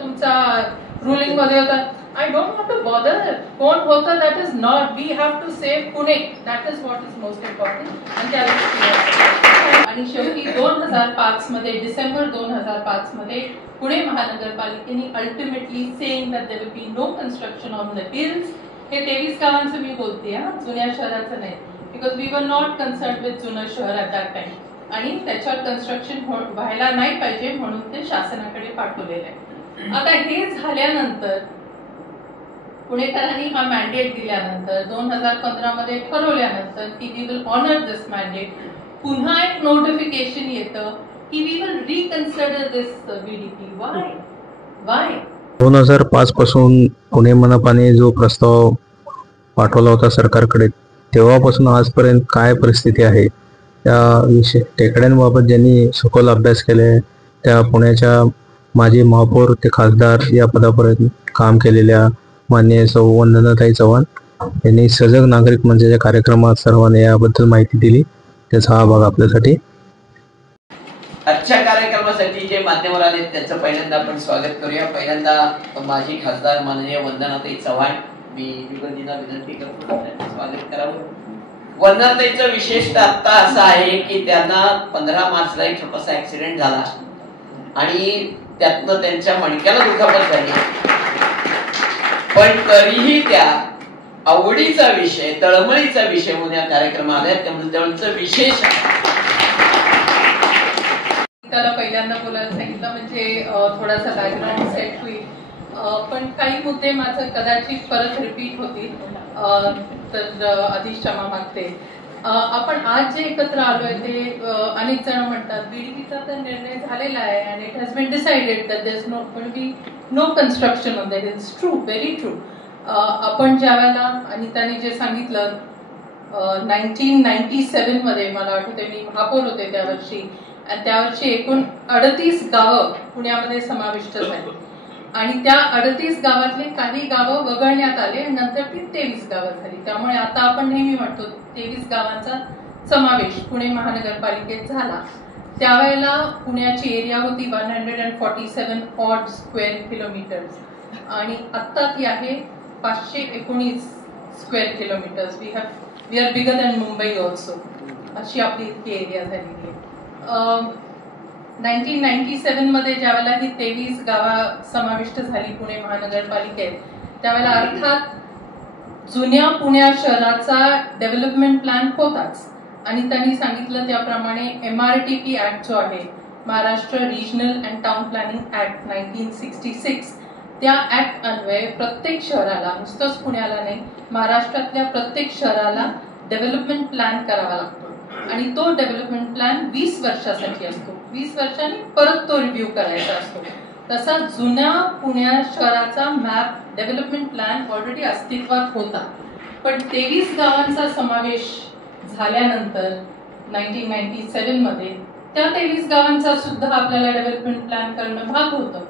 तुमचा रुलिंग मध्ये होता. I don't want to bother कोण होतं, that is not. We have to save Pune. That is what is most important. आणि शेवटी 2005 मध्ये डिसेंबर 2005 मध्ये पुणे महानगरपालिकेने ultimately saying that there will be no construction on the hills. हे 23 गावांचं मी बोलते हा, जुन्या शहराचं नाही, because we were not concern with जुनं शहर ॲट दॅट टाइम. आणि त्याच्यावर कन्स्ट्रक्शन व्हायला नाही पाहिजे म्हणून ते शासनाकडे पाठवलेलं आहे. आता हे झाल्यानंतर पुणेकरांनी हा मॅन्डेट दिल्यानंतर 2015 मध्ये ठरवल्यानंतर की we will honour this mandate, पुन्हा एक नोटिफिकेशन येतं की we will reconsider this BDP. Why 2005 पासून पुणे मनपाने जो प्रस्ताव पाठवला होता सरकारकडे, तेव्हापासून आजपर्यंत काय परिस्थिती आहे त्या विषय टेकड्यांबाबत ज्यांनी सखोल अभ्यास केले, त्या पुण्याच्या माजी महापौर ते खासदार या पदापर्यंत काम केलेल्या माननीय सौ वंदनाताई चव्हाण यांनी सजग नागरिक मंचाच्या कार्यक्रमात सर्वांना याबद्दल माहिती दिली. त्याचा हा भाग आपल्यासाठी. आजच्या कार्यक्रमासाठी जे माध्यमावर आले त्यांचं पहिल्यांदा आपण स्वागत करूया. पहिल्यांदा माजी खासदार माननीय वंदनाताई चव्हाण, मी विनंतीला विनंती करतो स्वागत करावं. वंदनाताईचं विशेषतः आता असं आहे की त्यांना 15 मार्चला एक छोटासा ऍक्सिडेंट झाला आणि त्यातनं त्यांच्या मणक्याला दुखापत झाली, पण तरीही त्या आवडीचा विषय, तळमळीचा विषय म्हणून या कार्यक्रमात आल्या, त्यामुळे त्यांचं विशेष. त्याला पहिल्यांदा बोलायला सांगितलं म्हणजे थोडासा बॅकग्राऊंड सेट होईल, पण काही मुद्दे माझं कदाचित परत रिपीट होतील, तर आधीच क्षमा मागते. आपण आज जे एकत्र आलोय ते अनेक जण म्हणतात बीडीपीचा तर निर्णय झालेला आहे आणि it has been decided that there is no construction on the hills. True, very true. आपण ज्या वेळेला अनिताने जे सांगितलं 1997 मध्ये मला आठवते मी महापौर होते त्यावर्षी, आणि त्यावर्षी एकूण 38 गावं पुण्यामध्ये समाविष्ट झाली आणि त्या 38 गावातले काही गावं वगळण्यात आले आणि नंतर ती 23 गावं झाली. त्यामुळे आता आपण नेहमी म्हणतो 23 गावांचा समावेश पुणे महानगरपालिकेत झाला. त्यावेळेला पुण्याची एरिया होती 147 ऑड स्क्वेअर किलोमीटर्स आणि आत्ता ती आहे 519 square kilometres. We are bigger than Mumbai also, अशी आपली इतकी एरिया झालेली आहे. 1997 मध्ये ज्यावेळेला ही 23 गावा समाविष्ट झाली पुणे महानगरपालिकेत, त्यावेळेला अर्थात जुन्या पुण्या शहराचा डेव्हलपमेंट प्लॅन होताच आणि त्यांनी सांगितलं त्याप्रमाणे MRTP ऍक्ट जो आहे, Maharashtra regional and town planning act 1966, त्या ऍक्ट अन्वये प्रत्येक शहराला, नुसतंच पुण्याला नाही, महाराष्ट्रातल्या प्रत्येक शहराला डेव्हलपमेंट प्लॅन करावा लागतो आणि तो डेव्हलपमेंट प्लॅन 20 वर्षासाठी असतो. 20 वर्षांनी परत तो रिव्ह्यू करायचा असतो. तसा जुन्या पुण्या शहराचा मॅप डेव्हलपमेंट प्लॅन ऑलरेडी अस्तित्वात होता, पण 23 गावांचा समावेश झाल्यानंतर 1997 मध्ये त्या 23 गावांचा सुद्धा आपल्याला डेव्हलपमेंट प्लॅन करणं भाग होतं.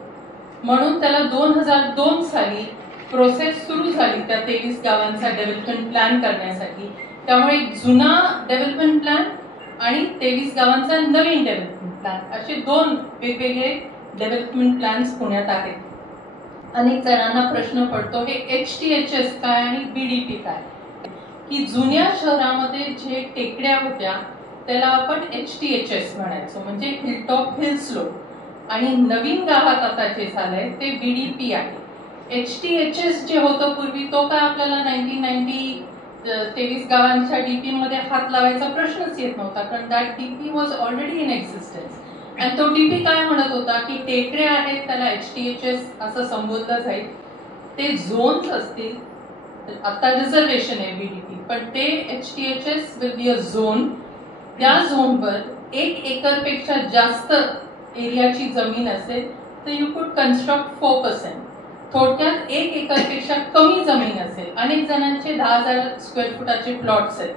म्हणून त्याला 2002 साली प्रोसेस सुरू झाली त्या 23 गावांचा डेव्हलपमेंट प्लॅन करण्यासाठी. त्यामुळे जुना डेव्हलपमेंट प्लॅन आणि 23 गावांचा नवीन डेव्हलपमेंट प्लॅन असे 2 वेगवेगळे डेव्हलपमेंट प्लॅन्स पुण्यात आहेत. अनेक जणांना प्रश्न पडतो हे HTHS काय आणि BDP काय, की जुन्या शहरामध्ये जे टेकड्या होत्या त्याला आपण HTHS म्हणायचो, म्हणजे हिलटॉप हिल स्लोप, आणि नवीन गावात आता जे झालंय ते BDP आहे. HTHS जे होतं पूर्वी तो काय आपल्याला 1990 23 गावांच्या डीपी मध्ये हात लावायचा प्रश्नच येत नव्हता, कारण that DP was already in existence. आणि तो डीपी काय म्हणत होता की टेकड्या आहेत त्याला HTHS असं संबोधलं जाईल, ते झोन्स असतील, आता रिझर्वेशन आहे BDP, पण ते HTHS will be a zone. त्या झोनवर 1 एकरपेक्षा जास्त एरियाची जमीन असेल तर यू कुड कन्स्ट्रक्ट 4%. थोडक्यात 1 एकरपेक्षा कमी जमीन असेल, अनेक जणांचे 10,000 स्क्वेअर फुटाचे प्लॉट्स आहेत.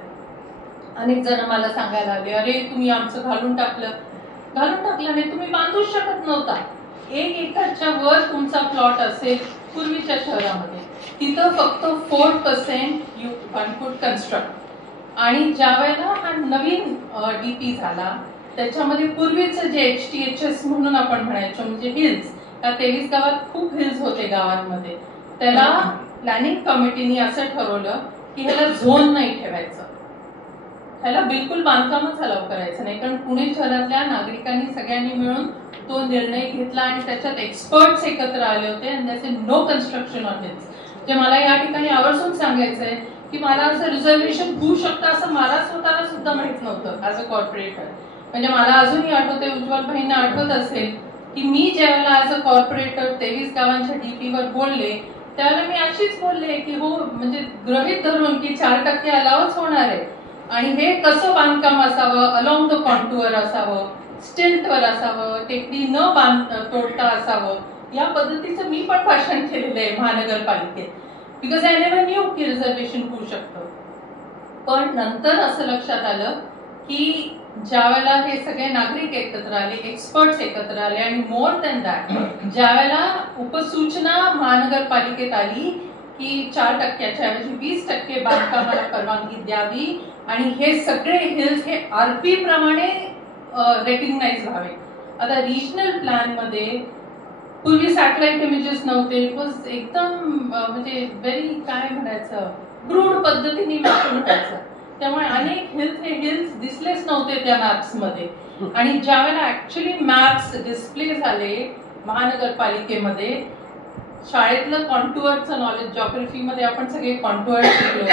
अनेक जण मला सांगायला लागले, अरे तुम्ही आमचं घालून टाकलं नाही, तुम्ही बांधूच शकत नव्हता. 1 एकरच्या वर तुमचा प्लॉट असेल पूर्वीच्या शहरामध्ये, तिथं फक्त 4% यू कुड कन्स्ट्रक्ट. आणि ज्या वेळेला हा नवीन डीपी झाला त्याच्यामध्ये पूर्वीचं जे HTHS म्हणून आपण म्हणायचो म्हणजे हिल्स, त्या 23 गावात खूप हिल्स होते गावांमध्ये. त्याला प्लॅनिंग कमिटीने असं ठरवलं की ह्याला झोन नाही ठेवायचं, ह्याला बिलकुल बांधकामच अलाव करायचं नाही, कारण पुणे शहरातल्या नागरिकांनी सगळ्यांनी मिळून तो निर्णय घेतला आणि त्याच्यात एक्सपर्ट्स एकत्र आले होते आणि त्याचे नो कन्स्ट्रक्शन ऑन हिल्स. जे मला या ठिकाणी आवर्जून सांगायचंय की मला असं रिझर्वेशन होऊ शकतं असं मला स्वतःला सुद्धा माहित नव्हतं ऍज अ कॉर्पोरेटर. म्हणजे मला अजूनही आठवते, उज्ज्वल भाईंना आठवत असेल की मी ज्यावेळेला ऍज अ कॉर्पोरेटर 23 गावांच्या डीपीवर बोलले त्यावेळेला मी अशीच बोलले की हो म्हणजे गृहीत धरून की 4% अलावच होणार आहे आणि हे कसं बांधकाम असावं, अलॉंग द कॉन्टूअर असावं, स्टिल्टवर असावं, टेकडी न तोडता असावं, या पद्धतीचं मी पण भाषण केलेलं आहे महानगरपालिकेत. बिकॉज आय नेव्हर न्यू की रिझर्वेशन होऊ शकतं. पण नंतर असं लक्षात आलं की ज्यावेळेला हे सगळे नागरिक एकत्र आले, एक्सपर्ट्स एकत्र आले आणि मोर दॅन दॅट ज्यावेळेला उपसूचना महानगरपालिकेत आली की 4%च्या ऐवजी 20% बांधकामाला परवानगी द्यावी आणि हे सगळे हिल्स हे आरपी प्रमाणे रेकग्नाइज व्हावे. आता रिजनल प्लॅन मध्ये पूर्वी सॅटेलाइट इमेजेस नव्हते, इट वॉज एकदम म्हणजे व्हेरी काय म्हणायचं ब्रूड पद्धतीने मॅपिंग व्हायचं. त्यामुळे अनेक हिल्स दिसलेच नव्हते त्या मॅप्स मध्ये. आणि ज्यावेळेला ऍक्च्युली मॅप्स डिस्प्ले झाले महानगरपालिकेमध्ये, शाळेतलं कॉन्टूअरचं नॉलेज, जॉग्रफीमध्ये आपण सगळे कॉन्टूअर शिकलो.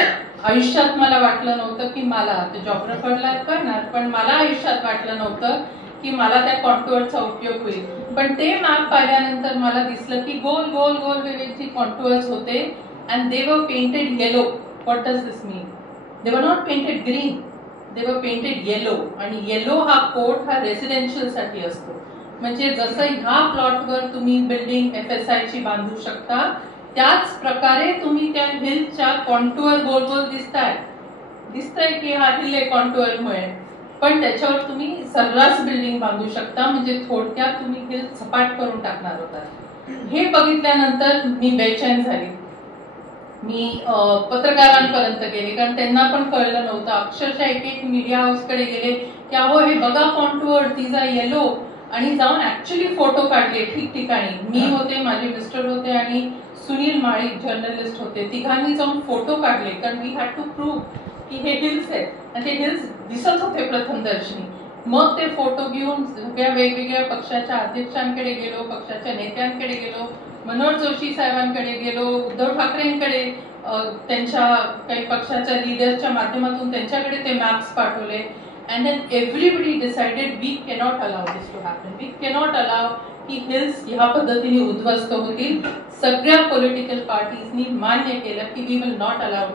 आयुष्यात मला वाटलं नव्हतं की मला जॉग्रफरला करणार, पण मला आयुष्यात वाटलं नव्हतं की मला त्या कॉन्टूअरचा उपयोग होईल. पण ते मॅप पाहिल्यानंतर मला दिसलं की गोल गोल गोल वेगवेगळे कॉन्टूअर्स होते and they were painted yellow. What does this mean? They were not painted green, they were painted yellow. आणि येलो हा कोड हा रेसिडेन्शियल साठी असतो. म्हणजे जसं ह्या प्लॉटवर तुम्ही बिल्डिंग FSI ची बांधू शकता, त्याच प्रकारे तुम्ही त्या हिलच्या कॉन्टूअर गोल गोल दिसतंय की हा हिल आहे कॉन्टूअरमुळे, पण त्याच्यावर तुम्ही सर्रास बिल्डिंग बांधू शकता. म्हणजे थोडक्यात तुम्ही हिल सपाट करून टाकणार होता. हे बघितल्यानंतर मी बेचैन झाली. मी पत्रकारांपर्यंत गेले, कारण त्यांना पण कळलं नव्हतं. अक्षरशः एक मीडिया हाऊसकडे गेले की अहो हे बघा कॉन्टूअर, तिचा येलो, आणि जाऊन ऍक्च्युली फोटो काढले ठिकठिकाणी. मी होते, माझे मिस्टर होते आणि सुनील माळी जर्नलिस्ट होते. तिघांनी जाऊन फोटो काढले, कारण वी हॅड टू प्रूव्ह की हे हिल्स आहेत आणि ते हिल्स दिसत होते प्रथमदर्शनी. मग ते फोटो घेऊन सगळ्या वेगवेगळ्या पक्षाच्या अध्यक्षांकडे गेलो, पक्षाच्या नेत्यांकडे गेलो, मनोहर जोशी साहेबांकडे गेलो, उद्धव ठाकरेंकडे, त्यांच्या काही पक्षाच्या लीडर्सच्या माध्यमातून त्यांच्याकडे ते मॅप्स पाठवले. And then everybody decided we cannot allow this to happen. We cannot allow की हिल्स ह्या पद्धतीने उद्ध्वस्त होतील. सगळ्या पॉलिटिकल पार्टीजनी मान्य केलं की we will not allow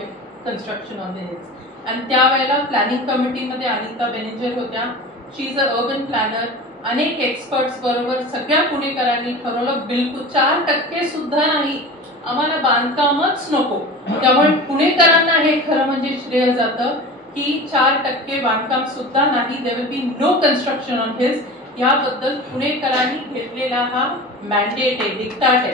construction on the hills. आणि त्यावेळेला प्लॅनिंग कमिटीमध्ये अनिता बेनेजर होत्या. She is a urban planner. अनेक एक्सपर्ट्स बरोबर सगळ्या पुणेकरांनी ठरवलं बिलकुल 4% सुद्धा नाही, आम्हाला बांधकामच नको. त्यामुळे पुणेकरांना हे खरं म्हणजे श्रेय जातं की 4% बांधकाम सुद्धा नाही, there will be no construction on hills. याबद्दल पुणेकरांनी घेतलेला हा मॅन्डेट आहे, डिक्टाट आहे.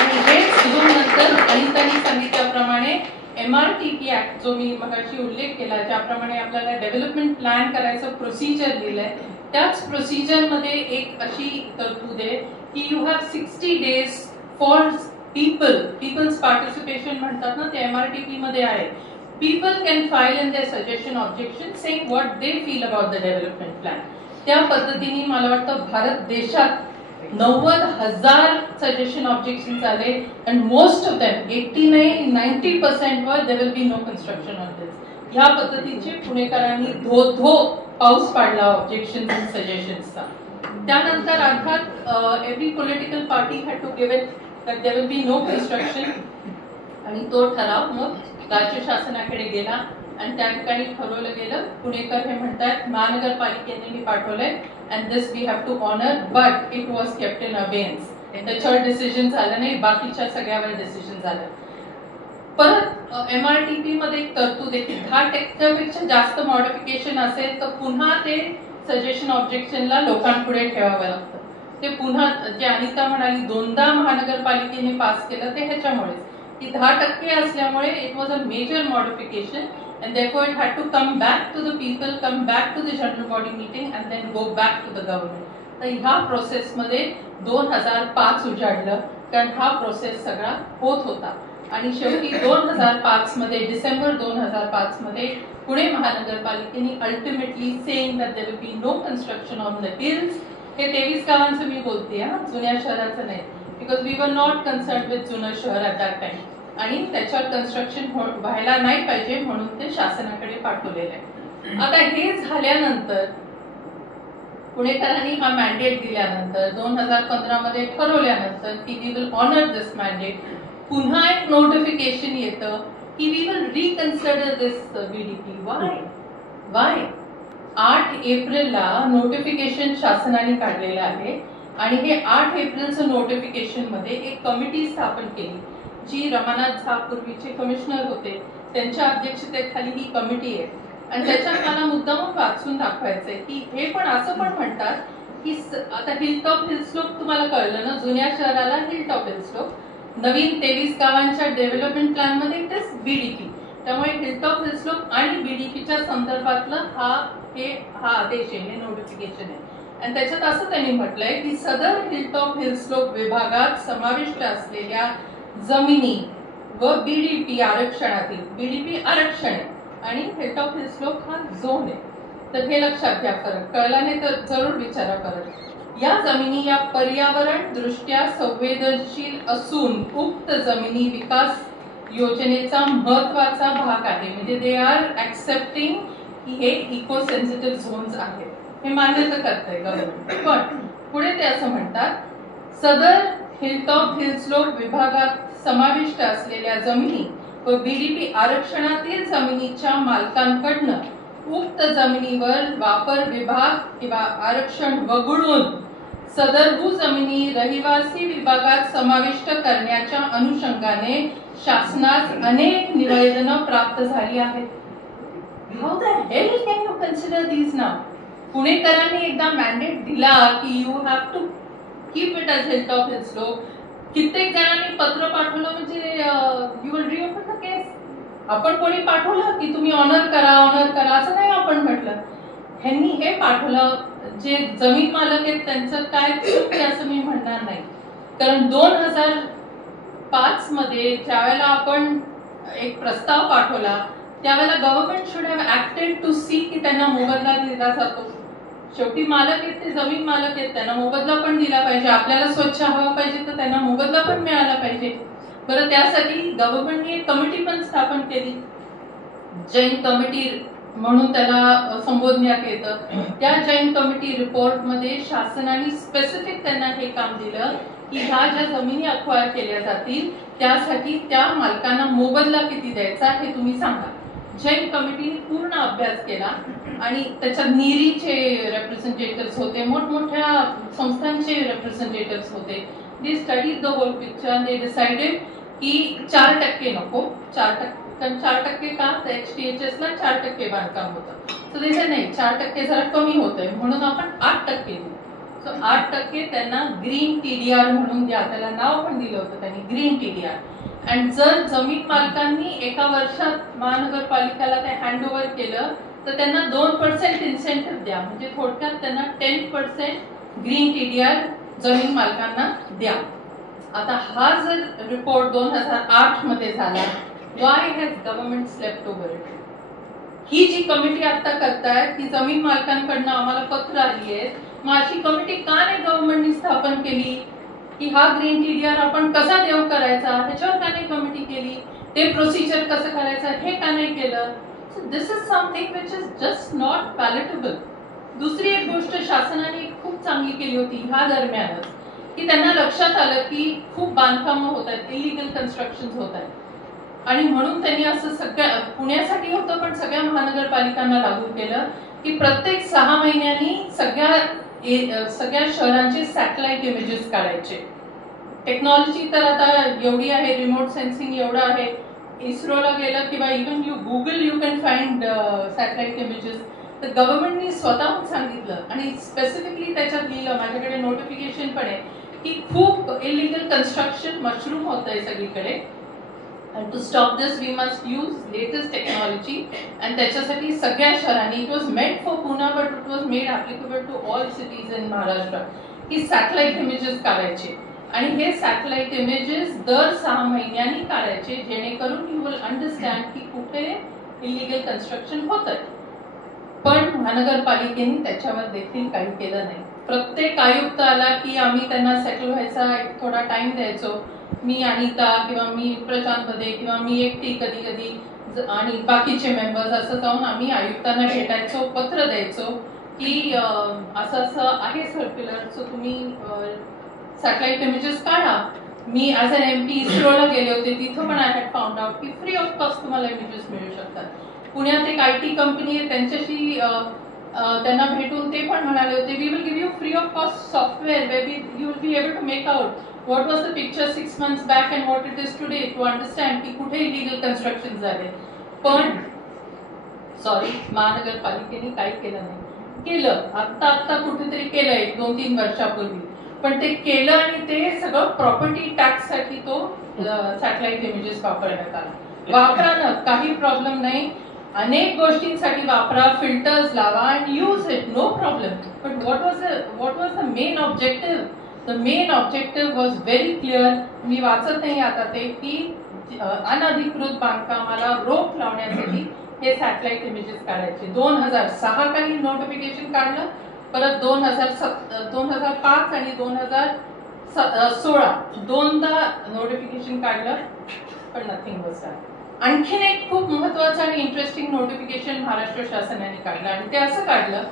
आणि हे सुरू नंतर अनितांनी सांगितल्याप्रमाणे MRTP ऍक्ट जो मी मगाशी उल्लेख केला, ज्याप्रमाणे आपल्याला डेव्हलपमेंट प्लॅन करायचं प्रोसिजर दिलंय, त्याच प्रोसिजर मध्ये एक अशी तरतूद आहे की you have 60 days for people's participation म्हणतात ना, ते MRTP मध्ये आहे. People can file in their suggestion objections saying what they feel about the development plan. त्या पद्धतीने मला वाटतं भारत देशात 90,000 सजेशन ऑब्जेक्शन्स आले and most of them 89-90% वर there will be no construction on this. ह्या पद्धतीचे पुणेकरांनी धो पाऊस पाडला ऑब्जेक्शन्स आणि सजेशन्सचा. त्यानंतर अर्थात every political party had to give it that there will be no construction. आणि तो ठराव मग राज्य शासनाकडे गेला आणि त्या ठिकाणी ठरवलं गेलं. पुणेकर हे म्हणतात महानगरपालिकेने पाठवलंय and this we have to honour, but it was kept in abeyance. त्याच्यावर डिसिजन झालं नाही, बाकीच्या सगळ्यावर डिसिजन झालं. परत MRTP मध्ये एक तरतूद आहे की 10% जास्त मॉडिफिकेशन असेल तर पुन्हा ते सजेशन ऑब्जेक्शनला लोकांपुढे ठेवावं लागतं. ते पुन्हा जे अनिता म्हणाली 2दा महानगरपालिकेने पास केलं ते ह्याच्यामुळेच की 10% असल्यामुळे it was a major modification and therefore it had to come back to the people, come back to the general body meeting and then go back to the government. तर ह्या प्रोसेसमध्ये 2005 उजाडलं, कारण हा प्रोसेस सगळा होत होता. आणि शेवटी 2005 मध्ये डिसेंबर 2005 मध्ये पुणे महानगरपालिकेने ultimately saying that there will be no construction on the hills. हे 23 गावांचं मी बोलते हा, जुन्या शहराचं नाही, because we were not concern with जुनं शहर ॲट दॅट टाइम. आणि त्याच्यावर कन्स्ट्रक्शन व्हायला नाही पाहिजे म्हणून ते शासनाकडे पाठवलेलं आहे. आता हे झाल्यानंतर पुणेकरांनी हा मॅन्डेट दिल्यानंतर 2015 मध्ये ठरवल्यानंतर की we will honour this mandate, पुन्हा एक नोटिफिकेशन येतं की we will reconsider this BDP. Why 8 एप्रिलला नोटिफिकेशन शासनाने काढलेलं आहे आणि हे 8 एप्रिलचं नोटिफिकेशन मध्ये एक कमिटी स्थापन केली, जी रमानाथ झा पूर्वीचे कमिशनर होते त्यांच्या अध्यक्षतेखाली ही कमिटी आहे. आणि त्याच्यात मला मुद्दामून वाचून दाखवायचंय की हे पण असं पण म्हणतात की आता हिलटॉप हिलस्लोप तुम्हाला कळलं ना, जुन्या शहराला हिलटॉप हिलस्लोप, नवीन 23 गावांच्या डेव्हलपमेंट प्लॅन मध्ये इट इज बीडीपी. त्यामुळे हिलटॉप हिलस्लोप आणि बीडीपीच्या संदर्भातला हा आदेश आहे, हे नोटिफिकेशन आहे. आणि त्याच्यात असं त्यांनी म्हटलंय की सदर हिलटॉप हिलस्लोप विभागात समाविष्ट असलेल्या जमिनी व बीडीपी आरक्षणातील, बीडीपी आरक्षण आहे आणि हिलटॉप हिलस्लोप हा झोन आहे. तर हे लक्षात घ्या, फरक कळला नाही तर जरूर विचारा परत. या जमिनी या पर्यावरण दृष्ट्या संवेदनशील असून उक्त जमिनी विकास योजनेचा महत्वाचा भाग आहे. म्हणजे दे आर ऍक्सेप्टिंग की हे इको सेन्सिटिव्ह झोन्स आहेत, हे मान्य तर करतंय गव्हर्नमेंट. पण पुढे ते असं म्हणतात, सदर हिलटॉप हिलस्लोप विभागात समाविष्ट असलेल्या जमिनी व बीडीपी आरक्षणातील जमिनीच्या मालकांकडनं उक्त जमिनीवर वापर विभाग किंवा आरक्षण वगळून सदरभू जमिनी रहिवासी विभागात समाविष्ट करण्याच्या अनुषंगाने शासनास अनेक निवेदनं प्राप्त झाली आहेत. How the hell can you consider these नाव? पुणेकरांनी एकदा मॅन्डेट दिला की you have to keep it as hilltop hillslope. कित्येक जणांनी पत्र पाठवलं म्हणजे you will reopen the case. आपण कोणी पाठवलं की तुम्ही ऑनर करा असं नाही आपण म्हटलं. ह्यांनी हे पाठवलं, जे जमीन मालक आहेत त्यांचं काय चूक आहे असं मी म्हणणार नाही. कारण 2005 मध्ये ज्यावेळेला आपण एक प्रस्ताव पाठवला त्यावेळेला government should have acted to see की त्यांना मोबदला दिला जातो. शेवटी मालक आहेत ते जमीन मालक आहेत, त्यांना मोबदला पण दिला पाहिजे. आपल्याला स्वच्छ हवा पाहिजे तर त्यांना मोबदला पण मिळाला पाहिजे. बरं, त्यासाठी गव्हर्नमेंटने एक कमिटी पण स्थापन केली, जैन कमिटी म्हणून त्याला संबोधण्यात येतं. त्या जैन कमिटी रिपोर्ट मध्ये शासनाने स्पेसिफिक त्यांना हे काम दिलं की ह्या ज्या जमिनी अक्वायर केल्या जातील त्यासाठी त्या मालकांना मोबदला किती द्यायचा हे तुम्ही सांगा. जैन कमिटीने पूर्ण अभ्यास केला आणि त्याच्यात नीरीचे रिप्रेझेंटेटिव्ह होते, मोठमोठ्या संस्थांचे रिप्रेझेंटेटिव्ह होते. They studied the whole picture. They decided की 4% नको, 4% का, तर HTHS ला 4% बांधकाम होतं. सो ते नाही 4% जरा कमी होतंय म्हणून आपण 8% देऊ. सो 8% त्यांना ग्रीन TDR म्हणून द्या, त्याला नाव पण दिलं होतं त्यांनी, ग्रीन TDR. आणि जर जमीन मालकांनी एका वर्षात महानगरपालिकेला ते हँडओव्हर केलं तर त्यांना 2% इन्सेंटिव्ह द्या. म्हणजे थोडक्यात त्यांना 10% ग्रीन TDR जमीन मालकांना द्या. आता हा जर रिपोर्ट 2008 मध्ये झाला, why has government slept over it? ही जी कमिटी आता करतायत ती जमीन मालकांकडनं आम्हाला पत्र आली आहेत, मग अशी कमिटी का नाही गव्हर्नमेंटनी स्थापन केली की हा ग्रीन TDR आपण कसा देव करायचा ह्याच्यावर का नाही कमिटी केली, ते प्रोसिजर कसं करायचं हे का नाही केलं? So this is something which is just not palatable. दुसरी एक गोष्ट शासनाने खूप चांगली केली होती ह्या दरम्यानच, की त्यांना लक्षात आलं की खूप बांधकामं होत आहेत, इलिगल कन्स्ट्रक्शन होत आहेत आणि म्हणून त्यांनी असं सगळ्या पुण्यासाठी होतं पण सगळ्या महानगरपालिकांना लागू केलं की प्रत्येक 6 महिन्यांनी सगळ्या शहरांचे सॅटेलाइट इमेजेस काढायचे. टेक्नॉलॉजी तर आता एवढी आहे, रिमोट सेन्सिंग एवढं आहे, इस्रोला गेलं किंवा even you can find satellite images. तर गव्हर्नमेंटनी स्वतःहून सांगितलं आणि स्पेसिफिकली त्याच्यात लिहिलं, माझ्याकडे नोटिफिकेशन पण आहे की खूप इलिगल कन्स्ट्रक्शन मशरूम होत आहे सगळीकडे And to stop this, we must use latest technology. And त्याच्यासाठी सगळ्या शहरांनी, it was meant for Pune, but it was made applicable to all cities in Maharashtra, की सॅटेलाइट इमेजेस काढायचे. आणि हे सॅटेलाइट इमेजेस दर 6 महिन्यांनी काढायचे, जेणेकरून यू विल अंडरस्टँड की कुठे इलिगल कन्स्ट्रक्शन होतंय. पण महानगरपालिकेने त्याच्यावर देखील काही केलं नाही. प्रत्येक आयुक्त आला की आम्ही त्यांना सेटल व्हायचा एक थोडा टाइम द्यायचो. मी अनिता किंवा मी प्रशांत मध्ये किंवा मी एकटी कधी कधी आणि बाकीचे मेंबर्स असं जाऊन आम्ही आयुक्तांना भेटायचो, पत्र द्यायचो की असं असं आहे सर्क्युलर, सो तुम्ही सॅटेलाइट इमेजेस काढा. मी ॲज अन MP इस्रोला गेले होते, तिथं पण आय हॅड फाउंड आउट की फ्री ऑफ कॉस्ट तुम्हाला इमेजेस मिळू शकतात. पुण्यात एक IT कंपनी आहे, त्यांच्याशी त्यांना भेटून ते पण म्हणाले होते we will give you free of cost software where you will be able to make out what was the picture 6 months back and what it is today to understand की कुठे illegal construction झाले. पण sorry, महानगरपालिकेने काही केलं नाही. केलं आता कुठेतरी केलं 1-2-3 वर्षापूर्वी, पण ते केलं आणि ते सगळं प्रॉपर्टी टॅक्स साठी तो सॅटेलाइट इमेजेस वापरण्यात आला. वापरानं काही प्रॉब्लेम नाही, अनेक गोष्टींसाठी वापरा, फिल्टर्स लावा and use it, no problem. But what was the main objective? The main objective was very clear. मी वाचत नाही आता ते की अनधिकृत बांधकामाला रोख लावण्यासाठी हे सॅटेलाइट इमेजेस काढायचे. 2006 काही नोटिफिकेशन काढलं, परत 2005 आणि 2016 दोनदा नोटिफिकेशन काढलं, पण नथिंग वॉज डन. आणखीन एक खूप महत्वाचं आणि इंटरेस्टिंग नोटिफिकेशन महाराष्ट्र शासनाने काढलं आणि ते असं काढलं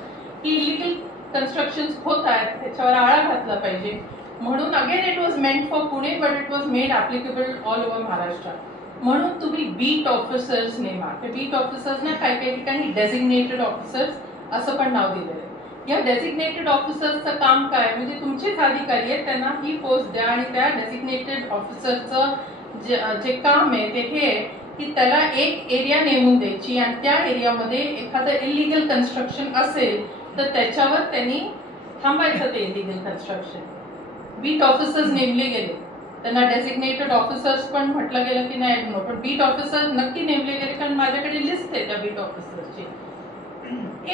की इलिगल कन्स्ट्रक्शन होत आहेत, त्याच्यावर आळा घातला पाहिजे म्हणून. Again it was meant for Pune but it was made applicable all over Maharashtra. म्हणून तुम्ही बीट ऑफिसर्स नेमा. ते बीट ऑफिसर्सना काही काही ठिकाणी डेझिग्नेटेड ऑफिसर्स असं पण नाव दिलेलं आहे. या डेझिग्नेटेड ऑफिसर्सचं काम काय, म्हणजे तुमचेच अधिकारी आहेत, त्यांना ही पोस्ट द्या आणि त्या डेझिग्नेटेड ऑफिसरचं जे काम आहे ते हे की त्याला एक एरिया नेमून द्यायची आणि त्या एरियामध्ये एखादं इलिगल कन्स्ट्रक्शन असेल तर त्याच्यावर त्यांनी थांबायचं ते इलिगल कन्स्ट्रक्शन. बीट ऑफिसर्स नेमले गेले, त्यांना डेझिग्नेटेड ऑफिसर्स पण म्हटलं गेलं की नाही म्हणून, पण बीट ऑफिसर्स नक्की नेमले गेले कारण माझ्याकडे लिस्ट आहे त्या बीट ऑफिसर्सची.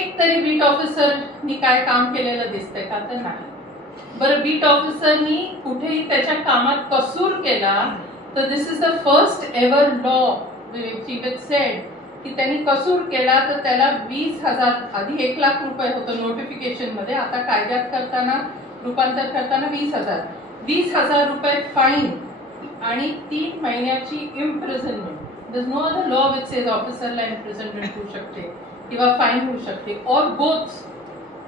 एक तरी बीट ऑफिसरनी काय काम केलेलं दिसतंय का, तर नाही. बरं, बीट ऑफिसरनी कुठेही त्याच्या कामात कसूर केला तर this is the first ever law which said की त्यांनी कसूर केला तर त्याला 20,000, आधी 1 लाख रुपये होतं नोटिफिकेशन मध्ये, आता कायद्यात करताना रूपांतर करताना 20,000 रुपये फाईन आणि 3 महिन्याची imprisonment. There is no other law which says ऑफिसरला इम्प्रिझनमेंट होऊ शकते किंवा फाईन होऊ शकते और बोथ.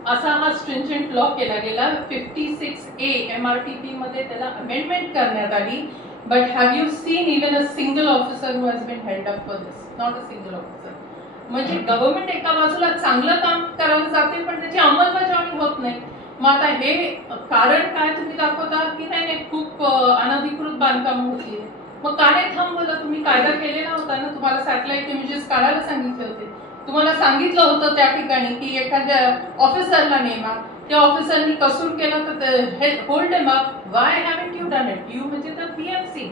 असा हा स्ट्रिंजंट लॉ केला गेला. 56A MRTP मध्ये त्याला अमेंडमेंट करण्यात आली. But have you seen even a single officer who has been held up for this? Not a single officer. म्हणजे गव्हर्नमेंट एका बाजूला चांगलं काम करायला जाते पण त्याची अंमलबजावणी होत नाही. मग आता हे कारण काय तुम्ही दाखवता की नाही खूप अनधिकृत बांधकाम होती, मग काय थांबवलं? तुम्ही कायदा केलेला होता ना, तुम्हाला सॅटेलाइट इमेजेस काढायला सांगितले होते, तुम्हाला सांगितलं होतं त्या ठिकाणी की एखाद्या ऑफिसरला नेमा, त्या ऑफिसरनी कसूर केला तर hold him up. Why haven't you done it? You म्हणजे तर PMC,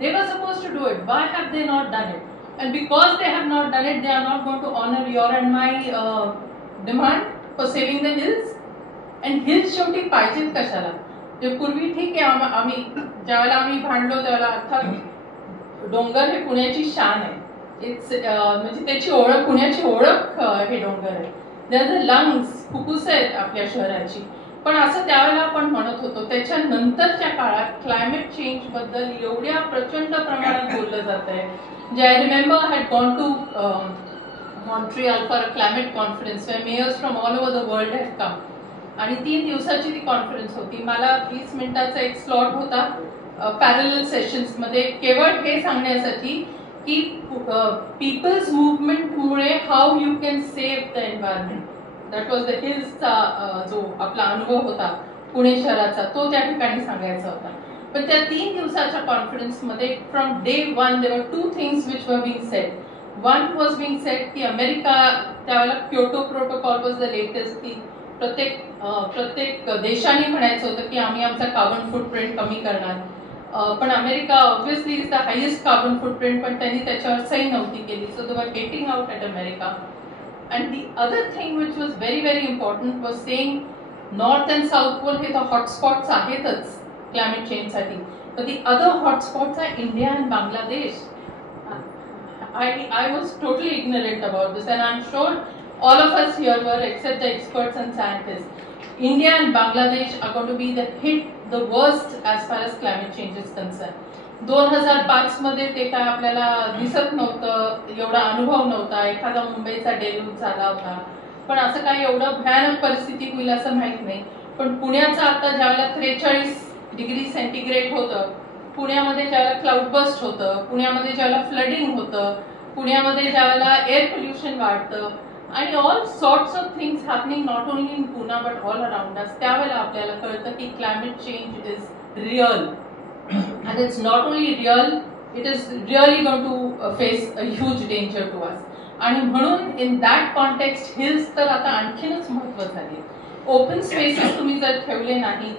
they were supposed to do it. Why have they not done it? And because they have not done it, they are not going to honor your and my demand for saving the hills. And hills शेवटी पाहिजेत कशाला? ते पूर्वी ठीक आहे, आम्ही ज्यावेळेला आम्ही भांडलो त्यावेळेला अर्थात डोंगर हे पुण्याची शान आहे. म्हणजे त्याची ओळख, पुण्याची ओळख हे डोंगर आहे. त्याचे लंग्स, फुफ्फुस आहेत आपल्या शहराची. पण असं त्यावेळेला आपण म्हणत होतो. त्याच्यानंतरच्या काळात क्लायमेट चेंज बद्दल एवढ्या प्रचंड प्रमाणात बोललं जात आहे. जे I remember had gone to Montreal for a climate conference where mayors from all over the world had come आणि 3 दिवसाची ती कॉन्फरन्स होती. मला 20 मिनिटाचा एक स्लॉट होता पॅरलल सेशन्स मध्ये, केवळ हे सांगण्यासाठी की पीपल्स मुवमेंटमुळे how you can save the environment. That was the हिल्सचा जो आपला अनुभव होता पुणे शहराचा, तो त्या ठिकाणी सांगायचा होता. पण त्या 3 दिवसाच्या कॉन्फरन्समध्ये from day 1 there were 2 things which were being said. One was being said की अमेरिका त्यावेळेला Kyoto protocol was the latest, की प्रत्येक देशाने म्हणायचं होतं की आम्ही आमचा कार्बन फुटप्रिंट कमी करणार. पण America obviously is the highest carbon footprint, पण त्यांनी त्याच्यावर सही नव्हती केली. So they were getting out at America. And the other thing which was very very important was saying north and south pole हे तर हॉटस्पॉट्स आहेतच क्लायमेट चेंजसाठी, but the other hotspots are India and Bangladesh. I was totally ignorant about this, and I'm sure all of us here were, except the experts and scientists. India and Bangladesh are going to be the worst as far as climate change is concerned. 2005 मध्ये ते काय आपल्याला दिसत नव्हतं, एवढा अनुभव नव्हता, एखादा मुंबईचा डेल्यूज झाला होता, पण असं काही एवढं भयानक परिस्थिती होईल असं माहित नाही. पण पुण्याचं आता ज्यावेळेला 43 डिग्री सेंटीग्रेड होतं, पुण्यामध्ये ज्यावेळेला क्लाउड बस्ट होतं, पुण्यामध्ये ज्यावेळेला फ्लडिंग होतं, पुण्यामध्ये ज्यावेळेला एअर पोल्युशन वाढतं आणि all sorts of things happening not only in Pune but all around us, त्यावेळेला आपल्याला कळतं की climate change is real. And it's not only real, it is really going to face a huge danger to us. आणि म्हणून in that context hills तर आता आणखीनच महत्व झाले. ओपन स्पेसेस तुम्ही जर ठेवले नाही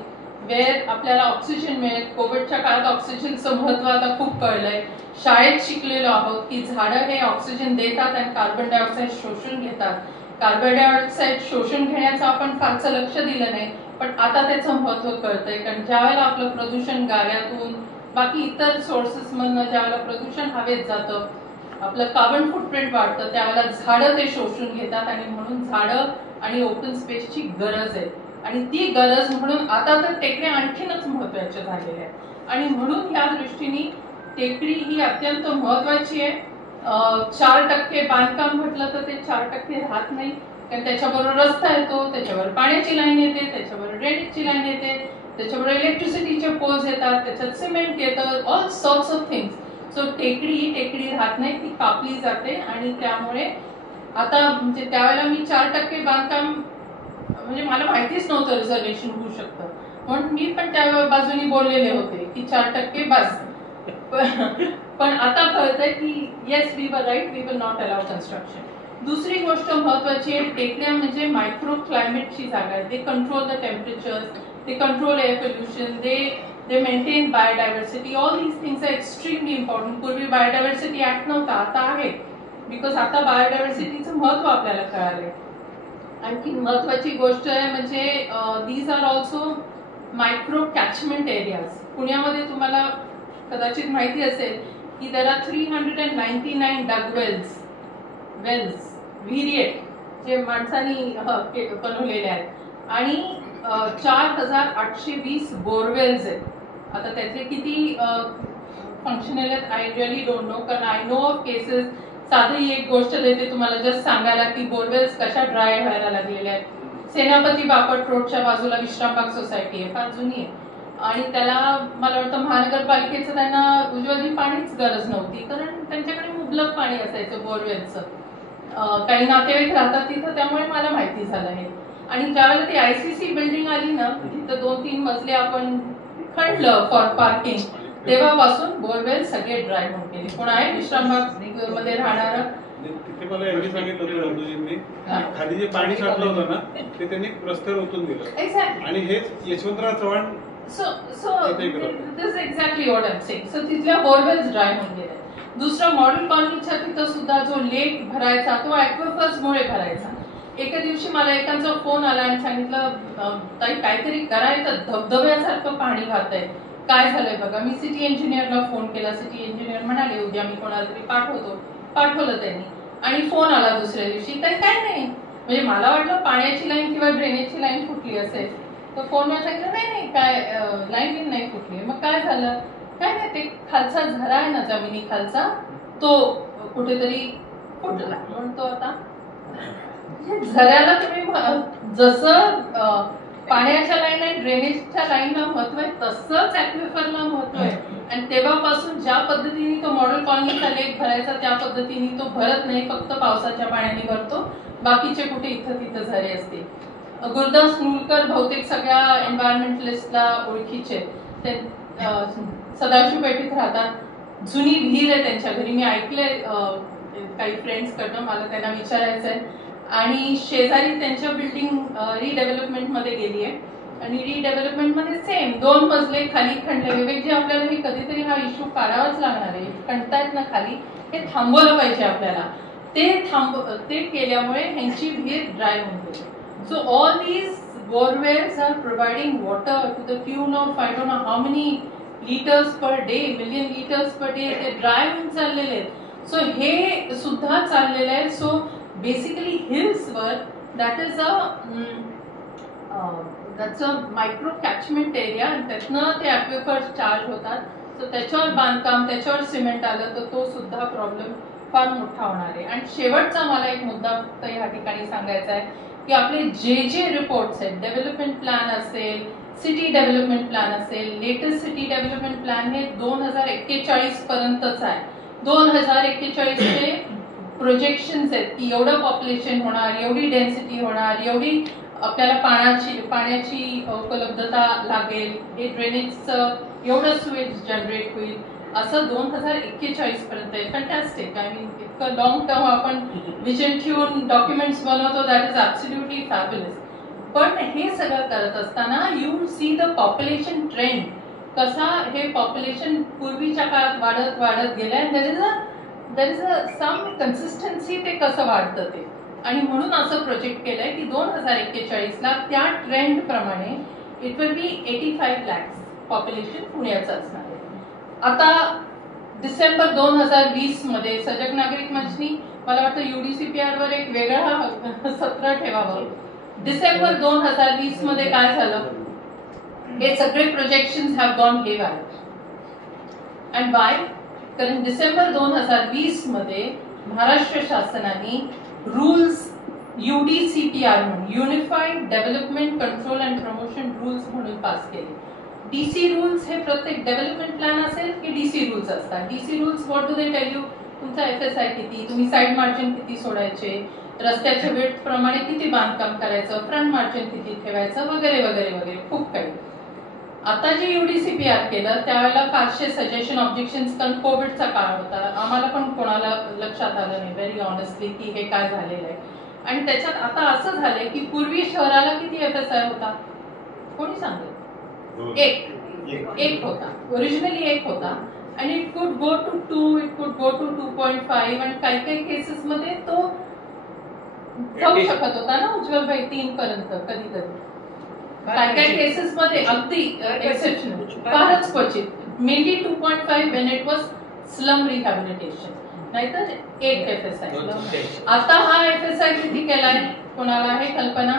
वेर आपल्याला ऑक्सिजन मिळेल. कोविडच्या काळात ऑक्सिजनचं महत्व आता खूप कळलंय. शाळेत शिकलेलो आहोत की झाडं हे ऑक्सिजन देतात आणि कार्बन डायऑक्साईड शोषून घेतात. कार्बन डायऑक्साईड शोषून घेण्याचं आपण फारसं लक्ष दिलं नाही, पण आता त्याचं महत्व कळतंय. कारण ज्यावेळेला आपलं प्रदूषण गाड्यातून बाकी इतर सोर्सेस मधनं ज्यावेळेला प्रदूषण हवेत जातं, आपलं कार्बन फुटप्रिंट वाढतं, त्यावेळेला झाडं ते शोषून घेतात आणि म्हणून झाडं आणि ओपन स्पेसची गरज आहे. आणि ती गरज म्हणून आता तर टेकड्या आणखीनच महत्वाच्या झालेल्या आहेत. आणि म्हणून या दृष्टीने टेकडी ही अत्यंत महत्वाची आहे. 4% बांधकाम म्हटलं तर ते 4% राहत नाही, कारण त्याच्याबरोबर रस्ता येतो, त्याच्यावर पाण्याची लाईन येते, त्याच्यावर ड्रेनेजची लाईन येते, त्याच्याबरोबर इलेक्ट्रिसिटीचे पोल्स येतात, त्याच्यात सिमेंट येतं, all sorts of things. So टेकडी राहत नाही, ती कापली जाते. आणि त्यामुळे आता म्हणजे त्यावेळेला मी 4% बांधकाम म्हणजे मला माहितीच नव्हतं रिझर्वेशन होऊ शकतं, म्हणून मी पण त्या बाजूनी बोललेले होते की 4% बस. पण आता कळतंय की yes we were right, we will not allow construction. दुसरी गोष्ट महत्वाची आहे, टेकड्या म्हणजे मायक्रो क्लायमेटची जागा आहे. They control the temperatures, they control air pollution, they maintain biodiversity. All these things are extremely important. पूर्वी बायोडायव्हर्सिटी ऍक्ट नव्हता, आता आहे, बिकॉज आता बायोडायव्हर्सिटीचं महत्व आपल्याला कळालंय. आणखी महत्वाची गोष्ट आहे म्हणजे these are also micro catchment areas. पुण्यामध्ये तुम्हाला कदाचित माहिती असेल की देर आर 399 डग वेल्स, विहिरी जे माणसांनी बनवलेले आहेत, आणि 4820 बोरवेल्स आहेत. आता त्याचे किती फंक्शनल आहेत आय रिअली डोंट नो, कारण आय नो ऑफ केसेस. साधी एक गोष्ट देते तुम्हाला जस्ट सांगायला की बोरवेल्स कशा ड्राय व्हायला लागलेल्या आहेत. सेनापती बापट रोडच्या बाजूला विश्रामबाग सोसायटी आहे, फार जुनी आहे, आणि त्याला मला वाटतं महानगरपालिकेचं त्यांना उजवली पाणीच गरज नव्हती, कारण त्यांच्याकडे मुबलक पाणी असायचं बोरवेलचं. काही नातेवाईक राहतात तिथं, त्यामुळे मला माहिती झालं हे. आणि ज्यावेळेला ती ICC बिल्डिंग आली ना, तिथं 2-3 मजले आपण खणलं फॉर पार्किंग, तेव्हापासून बोरवेल सगळे ड्राय होऊन गेले. कोण आहे विश्रामबाग मध्ये राहणार? तिथे मला एवढी सांगितलं होतं नंदूजींनी, खाली जे पाणी साठलं होतं ना ते त्यांनी रस्त्यावर ओतून दिलं, आणि हेच Yashwantrao Chavan. So this is exactly what I'm saying. So तिथल्या बोरवेल्स ड्राय होऊन गेले. दुसरं मॉडेल कॉलनीच्या तिथं सुद्धा जो लेक भरायचा तो ॲक्वाफर्स मुळे भरायचा. एका दिवशी मला एकाचा फोन आला आणि सांगितलं ताई काहीतरी करायचं, धबधब्यासारखं पाणी वाहतंय, काय झालंय बघा. मी सिटी इंजिनियरला फोन केला. सिटी इंजिनियर म्हणाले उद्या मी कोणाला तरी पाठवतो. पाठवलं त्यांनी, आणि फोन आला दुसऱ्या दिवशी तर काय नाही. म्हणजे मला वाटलं पाण्याची लाईन किंवा ड्रेनेजची लाईन फुटली असेल, तर फोनवर सांगितलं नाही काय लाईन बिन नाही फुटली. मग काय झालं? काय नाही, ते खालचा झरा आहे ना जमिनी खालचा, तो कुठेतरी फुटला. म्हणतो आता झऱ्याला तुम्ही जसं पाण्याच्या लाईन आहे ड्रेनेजच्या लाईनला महत्व आहे तसंच ॲक्विफरला महत्व आहे. आणि तेव्हापासून ज्या पद्धतीने तो मॉडेल कॉलनीचा लेक भरायचा त्या पद्धतीने तो भरत नाही, फक्त पावसाच्या पाण्याने भरतो. बाकीचे कुठे इथं तिथं झरे असते. गुरुदास नुलकर बहुतेक सगळ्या एन्व्हायरमेंटलिस्टला ओळखीचे, ते सदाशिव पेठेत राहतात. जुनी विहीर आहे त्यांच्या घरी, मी ऐकलंय काही फ्रेंड्स कडनं, मला त्यांना विचारायचं आहे. आणि शेजारी त्यांच्या बिल्डिंग रिडेव्हलपमेंट मध्ये गेली आहे, आणि रिडेव्हलपमेंट मध्ये सेम 2 मजले खाली खणले विवेक जे आपल्याला हे कधीतरी हा इश्यू काढावाच लागणार आहे. खणतायत ना खाली, हे थांबवलं पाहिजे आपल्याला. ते केल्यामुळे ह्यांची विहीर ड्राय होऊन गेली. So all these borewells are providing water to the tune of I don't know how many litres per day, million litres per day ते ड्राय होऊन चाललेले आहेत. सो हे सुद्धा चाललेलं आहे. सो बेसिकली हिल्सवर that's a micro catchment area आणि त्यातनं ते ॲक्विफर्स चार्ज होतात. सो त्याच्यावर बांधकाम, त्याच्यावर सिमेंट आलं तर तो सुद्धा प्रॉब्लेम फार मोठा होणार आहे. आणि शेवटचा मला एक मुद्दा फक्त या ठिकाणी सांगायचा आहे की आपले जे रिपोर्ट्स आहेत, डेव्हलपमेंट प्लॅन असेल, सिटी डेव्हलपमेंट प्लॅन असेल, लेटेस्ट सिटी डेव्हलपमेंट प्लॅन हे 2041 पर्यंतच आहे. 2041 चे प्रोजेक्शन्स आहेत की एवढं पॉप्युलेशन होणार, एवढी डेन्सिटी होणार, एवढी आपल्याला पाण्याची उपलब्धता लागेल, हे ड्रेनेजचं एवढं सुवेज जनरेट होईल, असं 2041 पर्यंत आहे. फॅन्टॅस्टिक. आय मीन इतकं लॉंग टर्म आपण विजन ठेवून डॉक्युमेंट्स बनवतो, दॅट इज ॲब्सोल्युटली फॅब्युलस. पण हे सगळं करत असताना you see the population trend, कसा हे पॉप्युलेशन पूर्वीच्या काळात वाढत वाढत गेलंय. There is a some consistency ते कसं वाढतं ते. आणि म्हणून असं प्रोजेक्ट केलंय की 2041ला त्या ट्रेंड प्रमाणे it will be 85 lakhs population पुण्याचं असणार आहे. आता डिसेंबर 2020 मध्ये सजग नागरिक मंचनी मला वाटतं UDCPR वर एक वेगळा सत्र ठेवावं. डिसेंबर 2020 मध्ये काय झालं, हे सगळे projections have gone haywire. And why? कारण डिसेंबर 2020 मध्ये महाराष्ट्र शासनाने रूल्स UDCPR म्हणून unified development control and promotion rules म्हणून पास केले. DC रूल्स हे प्रत्येक डेव्हलपमेंट प्लॅन असेल की DC रूल्स असतात. DC rules what do they tell you? तुमचा FSI किती, तुम्ही साईड मार्जिन किती सोडायचे, रस्त्याच्या वेट प्रमाणे किती बांधकाम करायचं, फ्रंट मार्जिन किती ठेवायचं, वगैरे वगैरे वगैरे खूप काही. आता जे UDCPR केलं त्यावेळेला फारसे सजेशन ऑब्जेक्शन्स, कारण कोविडचा काळ होता, आम्हाला पण कोणाला लक्षात आलं नाही व्हेरी ऑनेस्टली की हे काय झालेलं आहे. आणि त्याच्यात आता असं झालंय की पूर्वी शहराला किती FSI होता कोणी सांगेल? एक होता, ओरिजिनली 1 होता. आणि it could go to 2, it could go to 2.5 आणि काही काही केसेस मध्ये तो जाऊ शकत होता ना उज्ज्वल भाई 3 पर्यंत. कधी कधी काही काही केसेस मध्ये अगदी एक्सेप्शनल, फारच क्वचित, mainly 2.5 when it was slum rehabilitation, नाहीतर 1 FSI. आता हा FSI किती केलाय कोणाला आहे कल्पना?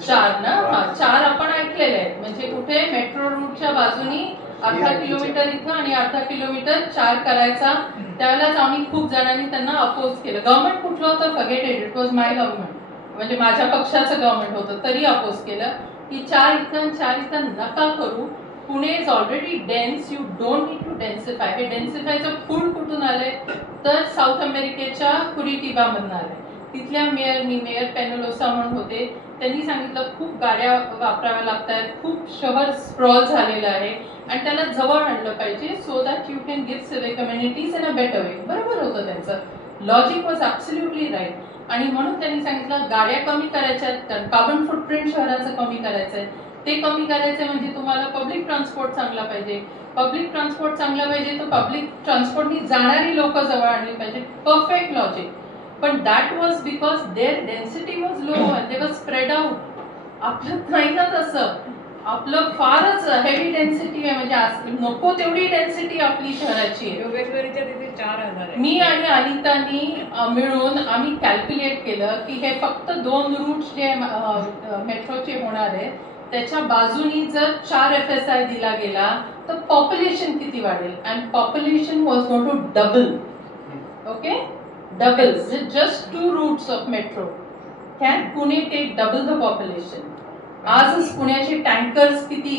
4 ना? 4 आपण ऐकलेले आहेत. म्हणजे कुठे मेट्रो रूटच्या बाजूनी अर्धा किलोमीटर इथं आणि अर्धा किलोमीटर 4 करायचा. त्यावेळेलाच आम्ही खूप जणांनी त्यांना अपोज केलं. गव्हर्नमेंट कुठलं होतं forget it, it was my government, म्हणजे माझ्या पक्षाचं गव्हर्नमेंट होतं, तरी अपोज केलं की 4 इथं 4 इथं नका करू. Pune is already dense, you don't need to densify. हे डेन्सिफायचं फूड कुठून आलंय तर साऊथ अमेरिकेच्या कुरिटिबा मधून आलंय. तिथल्या मेयर पेनोलोसा म्हणून होते, त्यांनी सांगितलं खूप गाड्या वापराव्या लागतात, खूप शहर स्प्रॉल झालेलं आहे आणि त्याला जवळ आणलं पाहिजे so that you can give civic communities in a better way. बरोबर होतं त्यांचं लॉजिक, वॉज ॲब्सोल्युटली राईट. आणि म्हणून त्यांनी सांगितलं गाड्या कमी करायच्या, कार्बन फुटप्रिंट शहराचं कमी करायचंय. ते कमी करायचं म्हणजे तुम्हाला पब्लिक ट्रान्सपोर्ट चांगला पाहिजे. पब्लिक ट्रान्सपोर्ट चांगला पाहिजे तर पब्लिक ट्रान्सपोर्टनी जाणारी लोक जवळ आणली पाहिजे. Perfect logic. पण that was because their density was low and they was spread out. आपलं नाही ना तसं, आपलं फारच हेवी डेन्सिटी आहे, म्हणजे नको तेवढी डेन्सिटी आपली शहराची आहे. योगेश्वरीच्या तिथे 4000 आहे. मी आणि अनितानी मिळून आम्ही कॅल्क्युलेट केलं की हे फक्त 2 रूट्स जे मेट्रोचे होणार आहे त्याच्या बाजूनी जर 4 FSI दिला गेला तर पॉप्युलेशन किती वाढेल. And population was going to double. Okay, double. Just 2 routes of metro can Pune take double the population. आजच पुण्याचे टँकर्स किती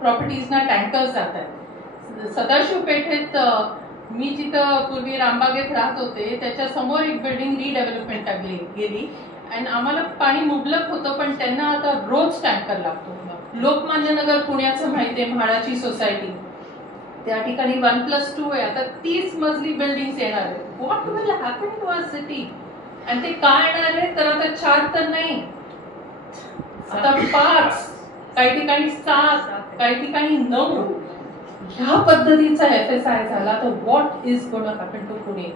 प्रॉपर्टीजना टँकर्स जात आहेत. सदाशिव पेठेत मी जिथं पूर्वी रामबागेत राहत होते त्याच्या समोर एक बिल्डिंग रिडेव्हलपमेंट गेली आणि आम्हाला पाणी मुबलक होतं, पण त्यांना आता रोज टँकर लागतो. लोकमान्य नगर पुण्याचं माहिती आहे, म्हाडाची सोसायटी, त्या ठिकाणी 1+2 आहे. आता 30 मजली बिल्डिंग येणार आहे. What will happen to our city? आणि ते काय येणार आहे तर आता 4 तर नाही, आता 5, काही ठिकाणी 7, काही ठिकाणी 9 ह्या पद्धतीचा FSI झाला तर what is going to happen to Pune?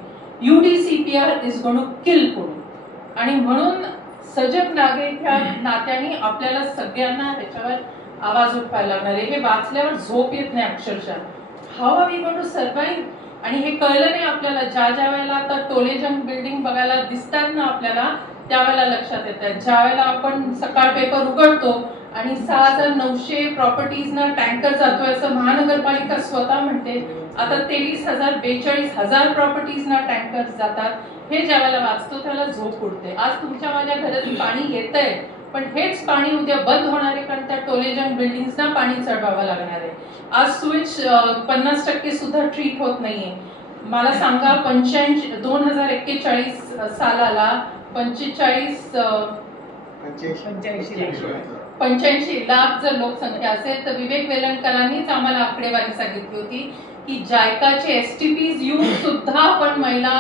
UDCPR is going to kill Pune. आणि म्हणून सजग नागरिक ह्या नात्याने आपल्याला सगळ्यांना ह्याच्यावर आवाज उठवायला लागणार आहे. हे वाचल्यावर झोप येत नाही अक्षरशः. How are we going to survive? आणि हे कळलं नाही आपल्याला. ज्या वेळेला आता टोलेजंग बिल्डिंग बघायला दिसतात ना आपल्याला, त्यावेळेला लक्षात येतात. ज्या वेळेला आपण सकाळ पेपर उघडतो आणि 6,900 प्रॉपर्टीजना टँकर जातोय असं महानगरपालिका स्वतः म्हणते. आता 23,000 42,000 प्रॉपर्टीजना टँकर जातात. हे ज्या वेळेला वाचतो त्याला झोप उडते. आज तुमच्या माझ्या घरात पाणी येतंय, पण हेच पाणी उद्या बंद होणार आहे, कारण त्या टोलेजंग बिल्डिंग्सना पाणी चढवावं लागणार आहे. आज स्विच 50% सुद्धा ट्रीट होत नाहीये. मला सांगा 2041 सालाला 85 लाख जर लोकसंख्या असेल तर विवेक वेलणकरांनीच आम्हाला आकडेवारी सांगितली होती की जायकाचे STPs येऊन सुद्धा आपण महिला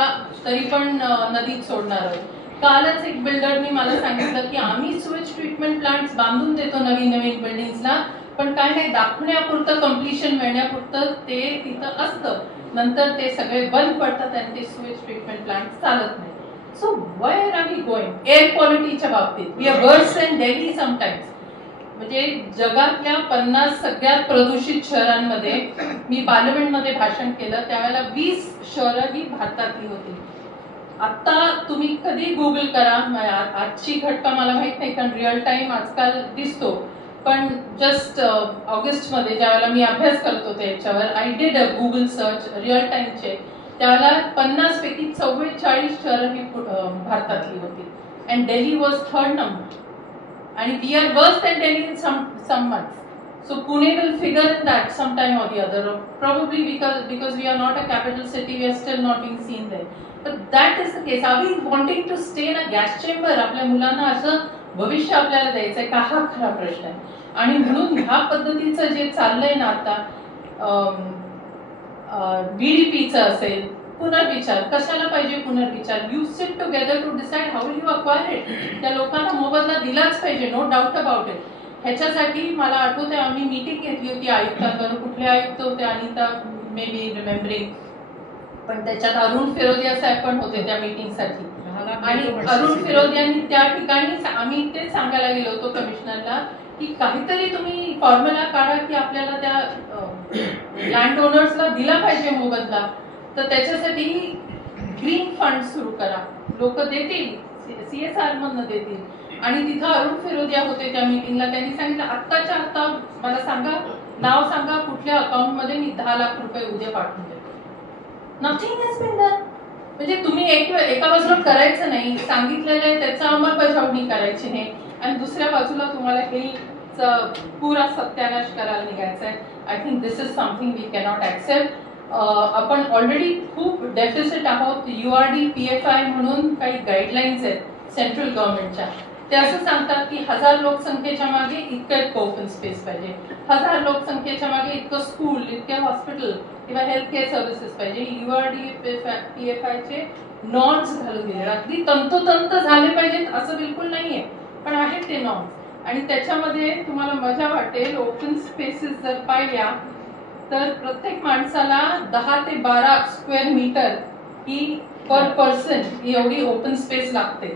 तरी पण नदीत सोडणार आहोत. कालच एक बिल्डरनी मला सांगितलं की आम्ही स्विच ट्रीटमेंट प्लांट्स बांधून देतो नवीन बिल्डिंग्सला, पण काय नाही दाखवण्यापुरतं, कम्प्लिशन मिळण्यापुरतं ते तिथं असतं. नंतर ते सगळे बंद पडतात आणि ते स्विच ट्रीटमेंट प्लांट चालत नाही. So where are we going? Air क्वालिटीच्या बाबतीत we are worse in Delhi sometimes. म्हणजे जगातल्या 50 सगळ्यात प्रदूषित शहरांमध्ये मी पार्लमेंटमध्ये भाषण केलं त्यावेळेला 20 शहरं ही भारतातली होती. आता तुम्ही कधी गुगल करा, आजची घटना मला माहित नाही कारण रिअल टाइम आजकाल दिसतो, पण जस्ट ऑगस्ट मध्ये ज्यावेळेला मी अभ्यास करत होते याच्यावर, I did a Google search real time check, त्यावेळेला 50 पैकी 44 शहरं ही भारतातली होती. And Delhi was 3rd number. And we are worse than Delhi in some months. So Pune will figure in that sometime or the other. Probably because we are not a capital city, we are still not being seen there. But that is the case. Are we wanting to stay in a gas chamber? आपल्या मुलांना असं भविष्य आपल्याला द्यायचंय का? हा खरा प्रश्न आहे. आणि म्हणून ह्या पद्धतीचं जे चाललंय ना आता BDPचं असेल, पुनर्विचार कशाला पाहिजे? पुनर्विचार you sit together to decide how will you acquire it. त्या लोकांना मोबदला दिलाच पाहिजे, नो डाऊट अबाउट इट. ह्याच्यासाठी मला आठवते आम्ही मीटिंग घेतली होती आयुक्तांवर. कुठले आयुक्त होते? अनिता मे बी रिमेंबरिंग, पण त्याच्यात अरुण फिरोदिया साहेब पण होते त्या मीटिंगसाठी. आणि अरुण फिरोदियांनी त्या ठिकाणी आम्ही तेच सांगायला गेलो होतो कमिशनरला की काहीतरी तुम्ही फॉर्म्युला काढा की आपल्याला त्या लँड ओनर्सला दिला पाहिजे मोबदला. तर त्याच्यासाठी ग्रीन फंड सुरू करा. लोक देतील, CSR मधनं देतील. आणि तिथं अरुण फिरोदिया होते त्या मीटिंगला. त्यांनी सांगितलं आत्ताच्या आत्ता मला सांगा, नाव सांगा कुठल्या अकाउंट मध्ये मी 10 लाख रुपये उद्या पाठवून देतो. Nothing has been done. म्हणजे तुम्ही एका बाजूला करायचं नाही, सांगितलेलं आहे त्याचा अंमलबजावणी करायची नाही, आणि दुसऱ्या बाजूला तुम्हाला हे पुरा सत्यानाश करायला निघायचं आहे. I think this is something we cannot accept. आपण ऑलरेडी खूप डेफिसिट आहोत. URD PFI म्हणून काही गाईडलाईन्स आहेत सेंट्रल गव्हर्नमेंटच्या. ते असं सांगतात की 1000 लोकसंख्येच्या मागे इतकं ओपन स्पेस पाहिजे, 1000 लोकसंख्येच्या मागे इतकं स्कूल, इतके हॉस्पिटल किंवा हेल्थ केअर सर्व्हिसेस पाहिजे. URD PFI चे नॉर्म्स घालून दिले. अगदी तंतोतंत झाले पाहिजेत असं बिलकुल नाहीये, पण आहेत ते नॉर्म्स. आणि त्याच्यामध्ये तुम्हाला मजा वाटेल, ओपन स्पेसेस जर पाहिल्या तर प्रत्येक माणसाला 10 ते 12 स्क्वेअर मीटर ही पर पर्सन ही एवढी ओपन स्पेस लागते.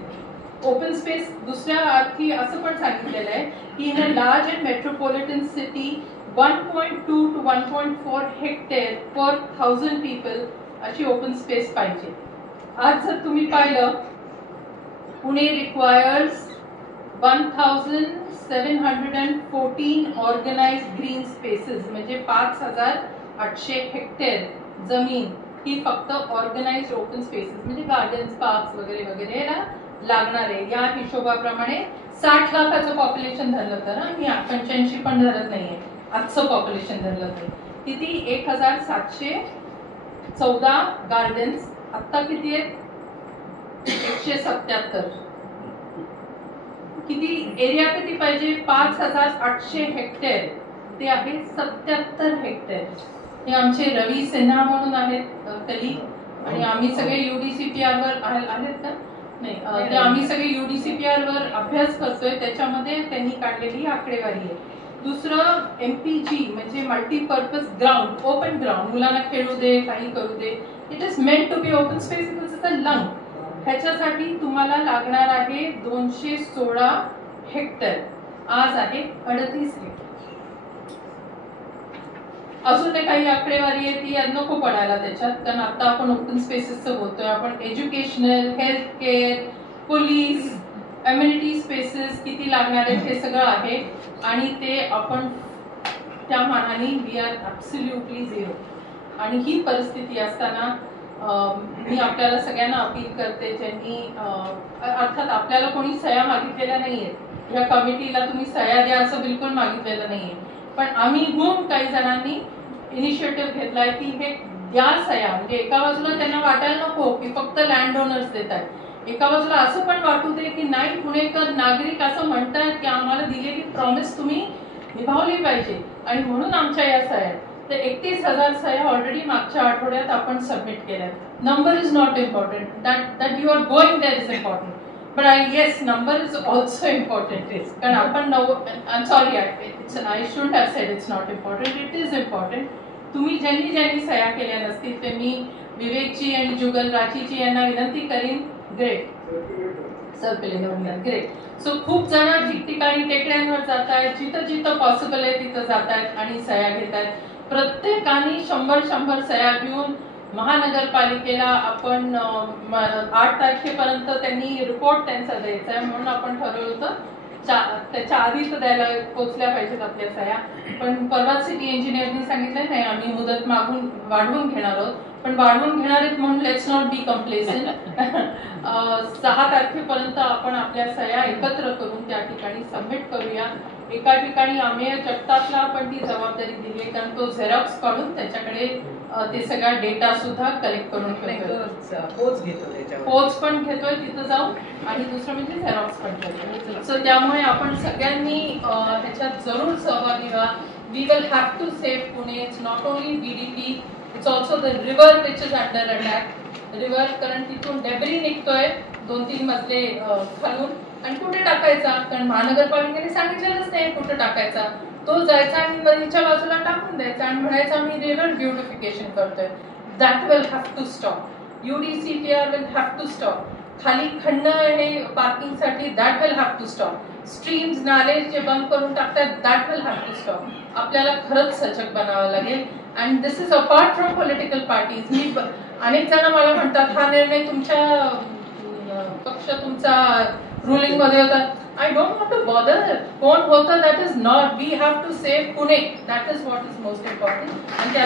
ओपन स्पेस दुसऱ्या अर्थी असं पण सांगितलेलं आहे की in a large and metropolitan city 1.2 to 1.4 hectare per 1000 people अशी ओपन स्पेस पाहिजे. आज जर तुम्ही पाहिलं, Pune requires 1714 organised green spaces, म्हणजे 5800 हेक्टेअर जमीन ही फक्त ऑर्गनाइज्ड ओपन स्पेसेस म्हणजे गार्डन्स, पार्क्स वगैरे वगैरे लागणार आहे. या हिशोबाप्रमाणे 60 लाखाचं पॉप्युलेशन धरलं तर, मी 85 पण धरत नाहीये, आजचं पॉप्युलेशन धरलं तर किती? 1714 गार्डन्स. आता किती आहेत? 177. किती एरिया किती पाहिजे? 5800 हेक्टेअर. ते आहे 77 हेक्टेअर. हे आमचे रवी सिन्हा म्हणून आहेत कलीग, आणि आम्ही सगळे UDCPR वर आहेत का, नाही, ते आम्ही सगळे UDCPR वर अभ्यास करतोय, त्याच्यामध्ये त्यांनी काढलेली आकडेवारी आहे. दुसरं MPG म्हणजे मल्टीपर्पज ग्राउंड, ओपन ग्राउंड, मुलांना खेळू दे, काही करू दे. It is meant to be open space, it is a lung. ह्याच्यासाठी तुम्हाला लागणार आहे 216 हेक्टर, आज आहे 38 हेक्टर. अजून ते काही आकडेवारी आहे ती नको पडायला त्याच्यात, कारण आता आपण ओपन स्पेसेसचं बोलतोय. आपण educational, health care, police, immunity spaces किती लागणार आहेत हे सगळं आहे, आणि ते आपण त्या मानाने वी आर ॲब्सोल्युटली झिरो. आणि ही परिस्थिती असताना मी आपल्याला सगळ्यांना अपील करते, ज्यांनी अर्थात आपल्याला कोणी सह्या मागितलेल्या नाहीये, या कमिटीला तुम्ही सह्या द्या असं बिलकुल मागितलेलं नाहीये, पण आम्हीहून काही जणांनी इनिशिएटिव्ह घेतलाय की हे द्या सह्या. म्हणजे एका बाजूला त्यांना वाटायला नको की फक्त लँड ओनर्स देत आहेत, एका बाजूला असं पण वाटू दे की नाही, पुणेकर नागरिक असं म्हणतात की आम्हाला दिलेली प्रॉमिस तुम्ही निभावली पाहिजे, आणि म्हणून आमच्या या सह्या. तर 31,000 सह्या ऑलरेडी मागच्या आठवड्यात आपण सबमिट केल्या. Number is not important, that you are going there is important, but yes number is also important. कारण आपण I am sorry, I should have said it's not important, it is important. तुम्ही ज्यांनी सह्या केल्या नसतील ते मी विवेकजी आणि जुगल राठीजी यांना विनंती करीन. Great great. सो खूप जण ठिकठिकाणी टेकड्यांवर जात आहेत, जिथं जिथं पॉसिबल आहे तिथं जात आहेत आणि सह्या घेत आहेत. प्रत्येकाने 100 सह्या घेऊन महानगरपालिकेला आपण 8 तारखेपर्यंत त्यांनी रिपोर्ट त्यांचा द्यायचा आहे, म्हणून आपण ठरवलं होतं त्याच्या आधीच द्यायला पोचल्या पाहिजेत आपल्या सह्या. पण परवा सिटी इंजिनियरनी सांगितलं नाही, आम्ही मुदत मागून वाढवून घेणार आहोत, पण वाढवून घेणार आहेत म्हणून लेट्स नॉट बी कम्प्लेसेंट. 6 तारखेपर्यंत आपण आपल्या सह्या एकत्र करून त्या ठिकाणी सबमिट करूया. एका ठिकाणी अमेय जगतापला आपण ती जबाबदारी दिली आहे, कारण तो झेरॉक्स काढून त्याच्याकडे ते सगळा डेटा सुद्धा कलेक्ट करून पोच पण घेतोय तिथं जाऊन, आणि दुसरं म्हणजे झेरॉक्स पण घेतोय. सो त्यामुळे आपण सगळ्यांनी ह्याच्यात जरूर सहभागी व्हा. We will have to save Pune. It's not only BDP, it's also the river which is under attack. River, कारण तिथून डेब्री निघतोय 2-3 मजले खालून, आणि कुठे टाकायचा, कारण महानगरपालिकेने सांगितलेलंच नाही कुठे टाकायचा. तो जायचा आणि नदीच्या बाजूला टाकून द्यायचा आणि म्हणायचा मी रिव्हर ब्युटिफिकेशन करतोय. That will have to stop. UDCPR will have to stop. खाली खंड आहे पार्किंगसाठी, that will have to stop. Streams, नाले जे बंद करून टाकतात, that will have to stop. आपल्याला खरंच सजग बनावं लागेल. And this is apart from political parties. मी अनेक जण मला म्हणतात हा निर्णय तुमच्या पक्ष तुमचा रुलिंग मध्ये होता. I don't want to bother. कोण होतं that is not. We have to save Pune. That is what is most important. And